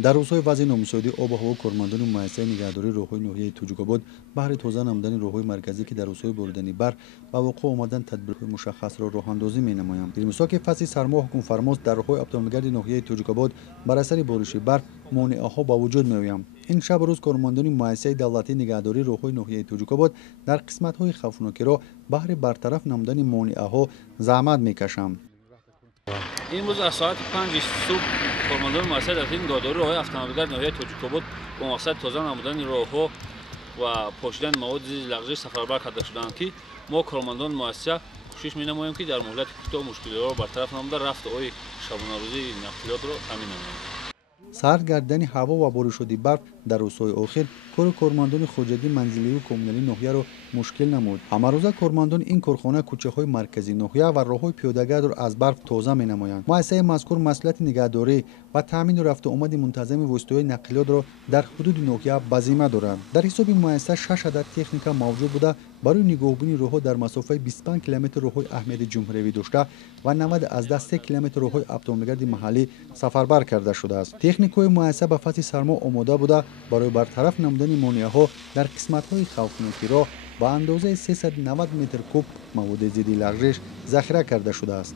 در روزهای وضع نامساعد آب و هوا کارمندان مؤسسه نگهداری راههای ناحیه توجک‌آباد بهر تازه نمودن راههای مرکزی که در روزهای بریدن برف و وقوع آمدن تدبیرهای مشخص را راه اندازی می‌نمایند. در مساق فصل سرما حکم فرماست در راههای ابطالمگرد ناحیه توجک‌آباد بر اثر بارش برف مانعه‌ها به وجود می‌آیند. این شب روز کارمندان مؤسسه دولتی نگهداری راههای ناحیه توجک‌آباد در قسمت‌های خوفناک راه بهر برطرف نمودن مانعه‌ها زحمت می‌کشند. امروز از ساعت 5 صبح کارمندان مؤسسه دولتی نگهداری راههای ابطالمگرد ناحیه توجک‌آباد با مقصد تازه نمودن راهها و پاشیدن مواد ضد لغزش سفربر کرده شدند که ما کارمندان مؤسسه کوشش می‌نماییم که در مهلت کوتاه مشکلات را برطرف نموده رفت آی شبانه روزی نقلیات را تامین نماییم. سرد گردیدن هوا و بارش شدی برف در روزهای آخر کار کارمندان خودروی منزلی و کمونالی ناحیه را مشکل نمود. همه روزه کارمندان این کارخانه کوچه‌های مرکزی ناحیه و راههای پیاده‌گرد را از برف تازه می‌نمایند. مؤسسه مذکور مسئولیت نگهداری و تامین رفت و آمد منتظم وسایل نقلیات را در حدود ناحیه به ذمه دارد. در حساب مؤسسه 6 عدد تکنیک موجود بوده برای نگهبانی راهها در مسافت 25 کیلومتر راههای احمدی جمهوری داشته و 90 از 3 کیلومتر راههای ابطالمگرد محلی سفربر کرده شده است. تکنیک‌های مؤسسه به فصل سرما آماده بوده برای برطرف نمودن مانعه‌ها در قسمت‌های خوفناک راه با اندازه 390 متر کوب مواد ضد لغزش ذخیره کرده شده است.